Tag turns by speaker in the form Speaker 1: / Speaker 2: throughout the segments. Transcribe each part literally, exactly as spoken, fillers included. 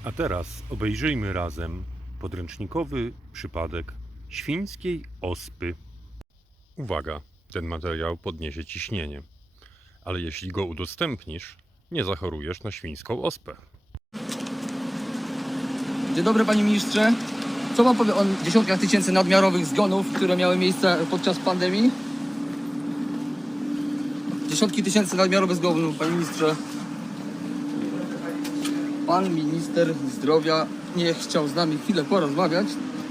Speaker 1: A teraz obejrzyjmy razem podręcznikowy przypadek świńskiej ospy. Uwaga, ten materiał podniesie ciśnienie, ale jeśli go udostępnisz, nie zachorujesz na świńską ospę.
Speaker 2: Dzień dobry, panie ministrze. Co pan powie o dziesiątkach tysięcy nadmiarowych zgonów, które miały miejsce podczas pandemii? Dziesiątki tysięcy nadmiarowych zgonów, panie ministrze. Pan minister zdrowia nie chciał z nami chwilę porozmawiać.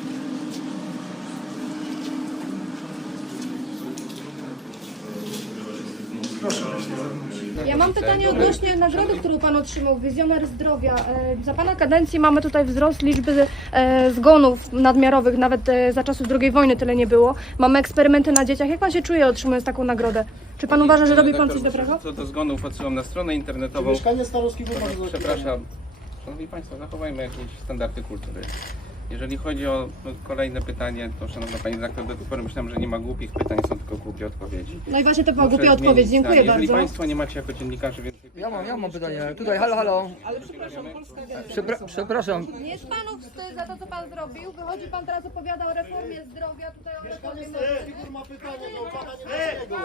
Speaker 3: Ja mam pytanie odnośnie nagrody, którą Pan otrzymał, Wizjoner Zdrowia. E, Za Pana kadencji mamy tutaj wzrost liczby e, zgonów nadmiarowych, nawet e, za czasów drugiej wojny tyle nie było. Mamy eksperymenty na dzieciach. Jak Pan się czuje, otrzymując taką nagrodę? Czy Pan uważa, że robi Pan coś dobrego?
Speaker 4: Co do zgonów odsyłam na stronę internetową.
Speaker 5: Mieszkanie starostki było bardzo
Speaker 4: Przepraszam. Szanowni Państwo, zachowajmy jakieś standardy kultury. Jeżeli chodzi o kolejne pytanie, to szanowna Pani redaktor, do tej pory myślałem, że nie ma głupich pytań, są tylko głupie odpowiedzi.
Speaker 3: No i właśnie to była
Speaker 4: Muszę
Speaker 3: głupia
Speaker 4: zmienić
Speaker 3: odpowiedź.
Speaker 4: zdanie.
Speaker 3: Dziękuję
Speaker 4: Jeżeli
Speaker 3: bardzo.
Speaker 4: Państwo nie macie jako dziennikarze więcej pytań...
Speaker 2: Ja mam, ja mam pytanie. Tutaj, halo, halo.
Speaker 3: Ale przepraszam, Polska
Speaker 2: Przepra przepraszam.
Speaker 3: Nie jest Panu wstyd za to, co Pan zrobił. Wychodzi Pan teraz, opowiada o reformie zdrowia. Tutaj o reformie
Speaker 5: Figur ma pytanie do pana Niemieckiego.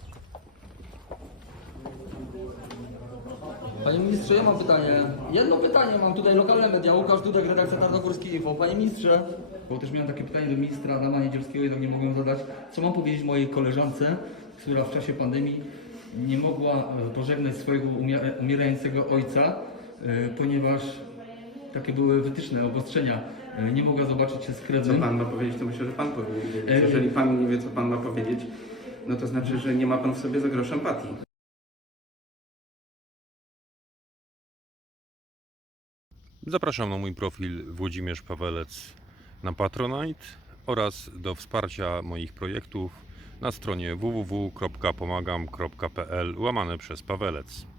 Speaker 2: Panie ministrze, ja mam pytanie. Jedno pytanie mam tutaj, lokalne media, Łukasz Dudek, redakcja Tarnogórski Info. Panie ministrze, bo też miałem takie pytanie do ministra Adama Niedzielskiego, jednak nie mogłem zadać. Co mam powiedzieć mojej koleżance, która w czasie pandemii nie mogła e, pożegnać swojego umia- umierającego ojca, e, ponieważ takie były wytyczne, obostrzenia. E, nie mogła zobaczyć się z
Speaker 4: Co
Speaker 2: krewnym.
Speaker 4: Pan ma powiedzieć, to myślę, że Pan powinien wiedzieć.
Speaker 2: E,
Speaker 4: Jeżeli Pan nie wie, co Pan ma powiedzieć, no to znaczy, że nie ma Pan w sobie za grosz empatii.
Speaker 1: Zapraszam na mój profil Włodzimierz Pawelec na Patronite oraz do wsparcia moich projektów na stronie w w w kropka pomagam kropka p l łamane przez Pawelec.